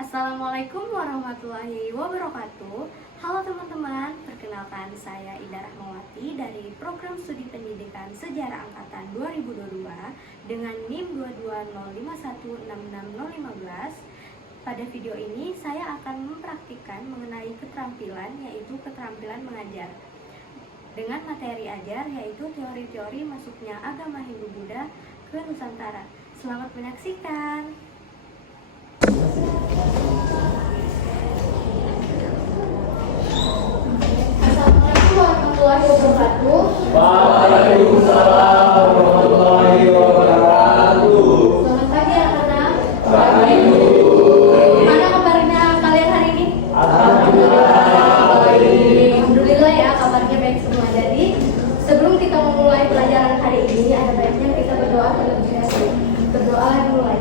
Assalamualaikum warahmatullahi wabarakatuh. Halo teman-teman, perkenalkan saya Ida Rahmawati dari Program Studi Pendidikan Sejarah Angkatan 2022 dengan NIM 220516615. Pada video ini saya akan mempraktikkan mengenai keterampilan, yaitu keterampilan mengajar. Dengan materi ajar yaitu teori-teori masuknya agama Hindu-Buddha ke Nusantara. Selamat menyaksikan. Assalamualaikum warahmatullahi wabarakatuh. Waalaikumsalam warahmatullahi wabarakatuh. Selamat pagi anak-anak. Pagi. Gimana kabarnya kalian hari ini? Alhamdulillah baik. Alhamdulillah ya, kabarnya baik semua. Jadi sebelum kita memulai pelajaran hari ini, ada baiknya kita berdoa terlebih dahulu. Berdoa dimulai.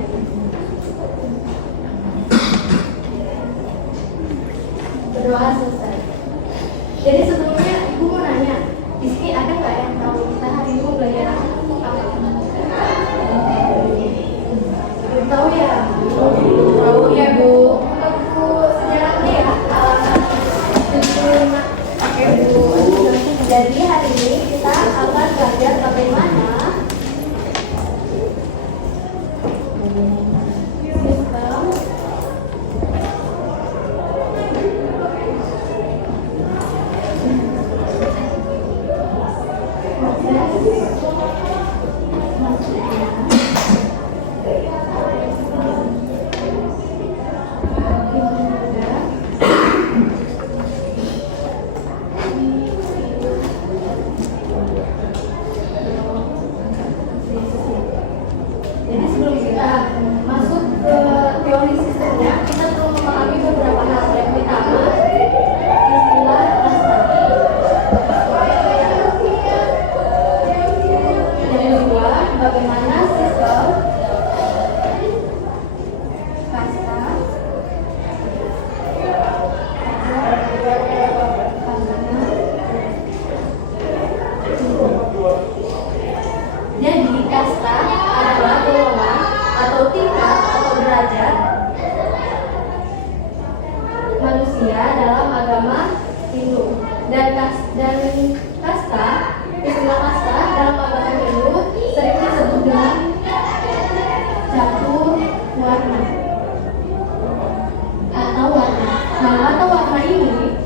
Berdoa selesai. Jadi sebelumnya ibu mau nanya, di sini ada nggak yang tahu kita hari ini mau belajar apa? Belum tahu ya? Tahu ya bu. Buku sejarahnya ya. 75. Oke bu. Jadi hari ini kita akan belajar bagaimana sistem Jadi sebelum kita masuk ke teori sistemnya, kita perlu memahami beberapa hal. Yang pertama, istilah kasta. Yang kedua, bagaimana sistem kasta Jadi kasta adalah golongan atau tingkat atau derajat manusia dalam agama Hindu. Dan kasta, istilah kasta dalam agama Hindu sering disebut dengan catur warna atau warna. Nah, atau warna ini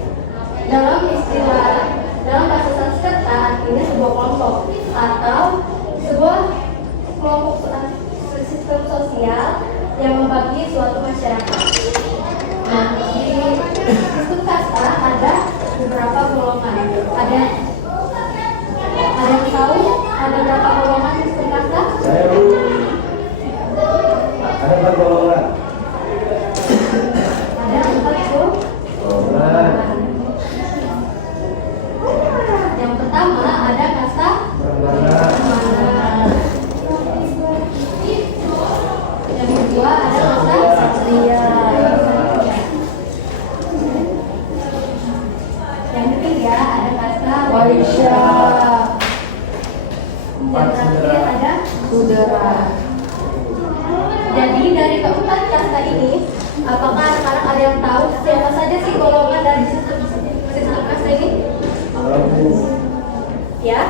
dalam bahasa Sanskerta artinya sebuah kelompok atau sebuah kelompok sistem sosial yang membagi suatu masyarakat. Nah, di sistem kasta ada beberapa golongan. Ada yang tahu ada berapa golongan sistem kasta? Saya bu. Ada berapa golongan? Ada 4 Golongan. Yang pertama ada kasta Brahmana. Yang kedua ada kasta Ksatria. Yang ketiga ada kasta Waisya. Yang terakhir ada Sudra. Jadi dari keempat kasta ini, apakah anak-anak ada yang tahu siapa saja sih golongan dari sistem kasta ini? Ya?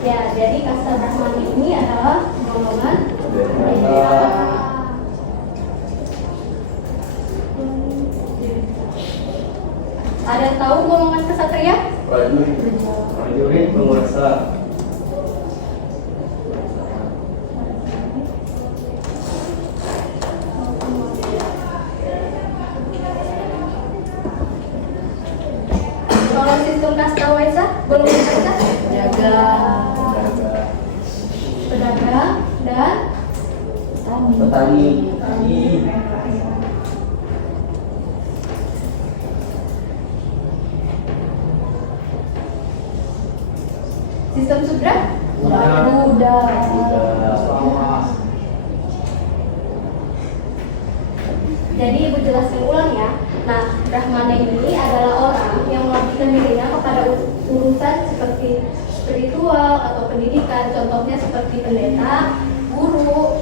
Ya, jadi kasta Brahmana ini adalah golongan Ada yang tahu golongan kesatria? Prajurit penguasa. Kalau sistem kasta Waisa, golongan kasta? Pedagang dan Petani. sistem Sudra? Buddha. Jadi ibu jelaskan ulang ya. Nah, Brahmana ini adalah orang yang mengabdikan dirinya kepada urusan seperti spiritual atau pendidikan, contohnya seperti pendeta, guru,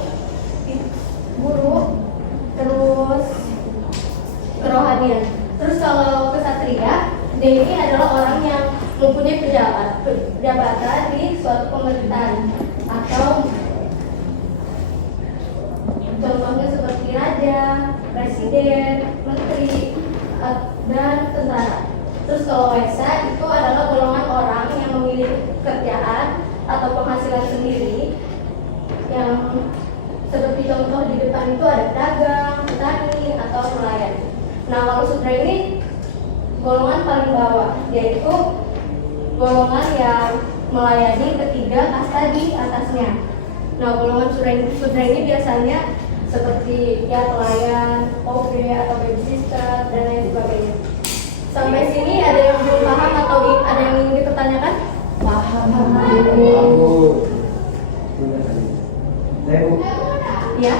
presiden, menteri, dan tentara. Terus kalau WSA itu adalah golongan orang yang memiliki pekerjaan atau penghasilan sendiri, yang seperti contoh di depan itu ada pedagang, petani, atau nelayan. Nah, kalau sudra ini golongan paling bawah, yaitu golongan yang melayani ketiga kasta di atasnya. Nah, golongan sudra ini biasanya seperti ya pelayan, OB atau babysitter, dan lain sebagainya. Sampai sini ada yang belum paham atau ada yang ingin dipertanyakan? Paham. Saya Bu, Ya.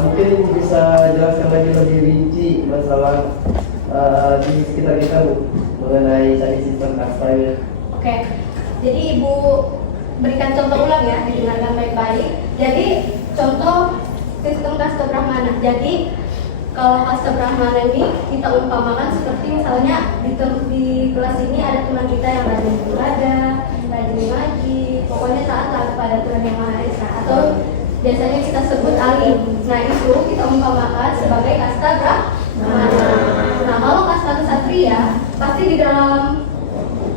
mungkin bisa jelaskan lagi lebih rinci masalah di sekitar kita Bu, mengenai tadi sistem kastanya. Oke. Jadi Ibu berikan contoh ulang ya, didengarkan baik-baik. Jadi contoh sistem kasta Brahmana. Jadi kalau kasta Brahmana ini kita umpamakan seperti misalnya di kelas ini ada teman kita yang rajin beribadah, rajin ngaji, pokoknya taat kepada Tuhan Yang Maha Esa, atau biasanya kita sebut alim. Nah, itu kita umpamakan sebagai kasta Brahmana. Nah, kalau kasta ksatria, pasti di dalam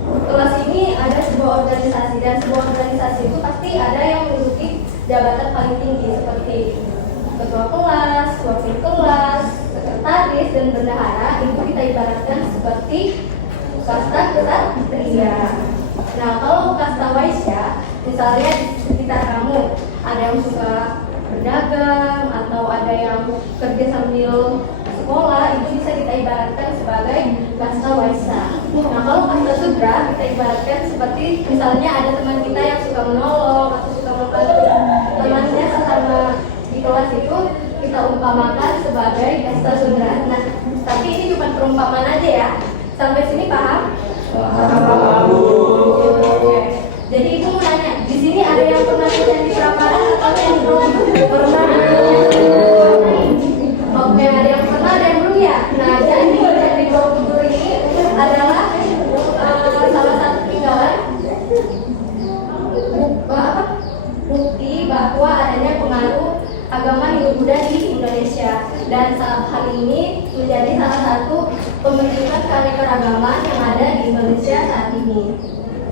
kelas ini ada sebuah organisasi, dan sebuah organisasi itu pasti ada yang menduduki jabatan paling tinggi seperti ketua kelas, wakil kelas, sekretaris, dan bendahara. Itu kita ibaratkan seperti kasta ksatria. Nah, kalau kasta waisya, misalnya di sekitar kamu ada yang suka berdagang atau ada yang kerja sambil sekolah, itu bisa kita ibaratkan sebagai kasta waisya. Nah, kalau kasta sudra kita ibaratkan seperti misalnya ada teman kita yang suka menolong atau suka membantu temannya sesama di kelas, itu kita umpamakan sebagai kasta sudra. Nah, tapi ini cuma perumpamaan aja ya. Sampai sini paham? Paham. Oke. Jadi Ibu mau nanya, di sini ada yang pernah kerja di Prambanan atau yang belum pernah? Oke, ada yang pernah, ada yang belum ya? Nah, jadi dari Borobudur ini adalah salah satu peninggalan bukti bahwa adanya pengaruh agama Hindu-Buddha di Indonesia, dan hal ini menjadi salah satu pembentukan keanekaragaman yang ada di Indonesia saat ini.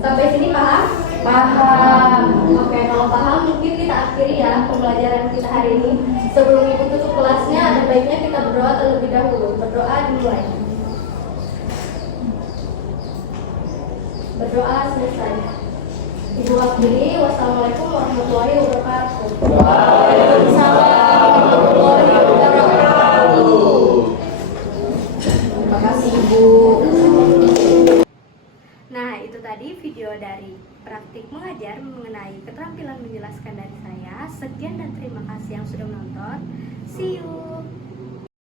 Sampai sini paham? Paham. Oke, kalau paham mungkin kita akhiri ya pembelajaran kita hari ini. Sebelum Ibu tutup kelasnya, ada baiknya kita berdoa terlebih dahulu. Berdoa dimulai. Berdoa selesai. Ibu akhiri. Wassalamualaikum warahmatullahi wabarakatuh. Waalaikumsalam warahmatullahi wabarakatuh. Terima kasih Ibu. Nah, itu tadi video dari praktik mengajar mengenai keterampilan menjelaskan dari saya. Sekian dan terima kasih yang sudah menonton. See you.